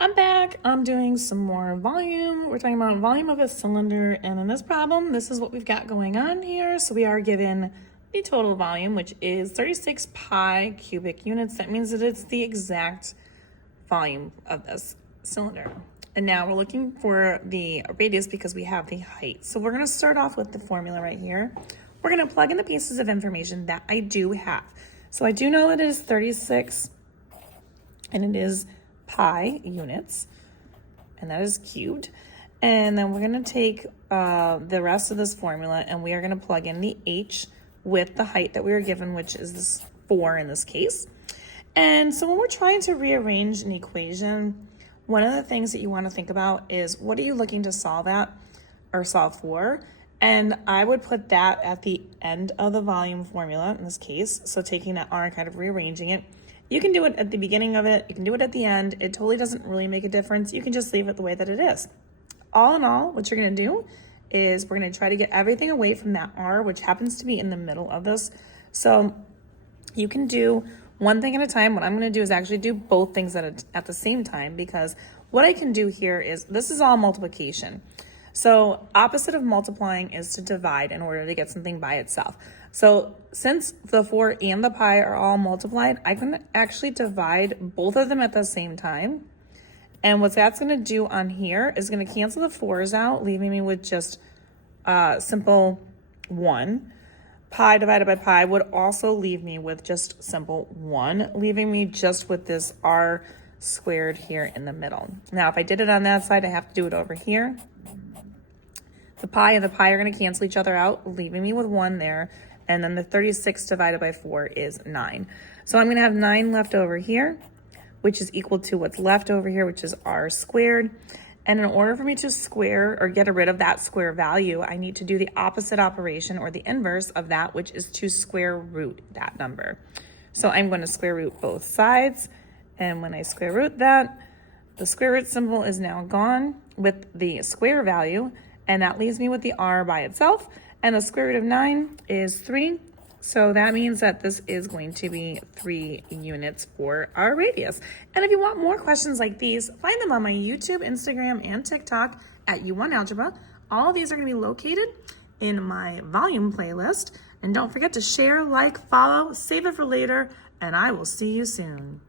I'm back. I'm doing some more volume. We're talking about volume of a cylinder, and in this problem, this is what we've got going on here. So we are given the total volume, which is 36 pi cubic units. That means that it's the exact volume of this cylinder. And now we're looking for the radius because we have the height. So we're gonna start off with the formula right here. We're gonna plug in the pieces of information that I do have. So I do know that it is 36, and it is pi units, and that is cubed. And then we're going to take the rest of this formula, and we are going to plug in the h with the height that we were given, which is this 4 in this case. And so when we're trying to rearrange an equation, one of the things that you want to think about is, what are you looking to solve at or solve for? And I would put that at the end of the volume formula in this case. So taking that r and kind of rearranging it. You can do it at the beginning of it. You can do it at the end. It totally doesn't really make a difference. You can just leave it the way that it is. All in all, what you're going to do is we're going to try to get everything away from that r, which happens to be in the middle of this. So you can do one thing at a time. What I'm going to do is actually do both things at the same time, because what I can do here is, this is all multiplication. So opposite of multiplying is to divide in order to get something by itself. So since the 4 and the pi are all multiplied, I can actually divide both of them at the same time. And what that's going to do on here is going to cancel the 4's out, leaving me with just simple 1. Pi divided by pi would also leave me with just simple 1, leaving me just with this r squared here in the middle. Now, if I did it on that side, I have to do it over here. The pi and the pi are going to cancel each other out, leaving me with 1 there. And then the 36 divided by 4 is 9. So I'm going to have 9 left over here, which is equal to what's left over here, which is r squared. And in order for me to square or get rid of that square value, I need to do the opposite operation, or the inverse of that, which is to square root that number. So I'm going to square root both sides. And when I square root that, the square root symbol is now gone with the square value. And that leaves me with the r by itself. And the square root of 9 is 3. So that means that this is going to be 3 units for our radius. And if you want more questions like these, find them on my YouTube, Instagram, and TikTok at U1Algebra. All of these are going to be located in my volume playlist. And don't forget to share, like, follow, save it for later, and I will see you soon.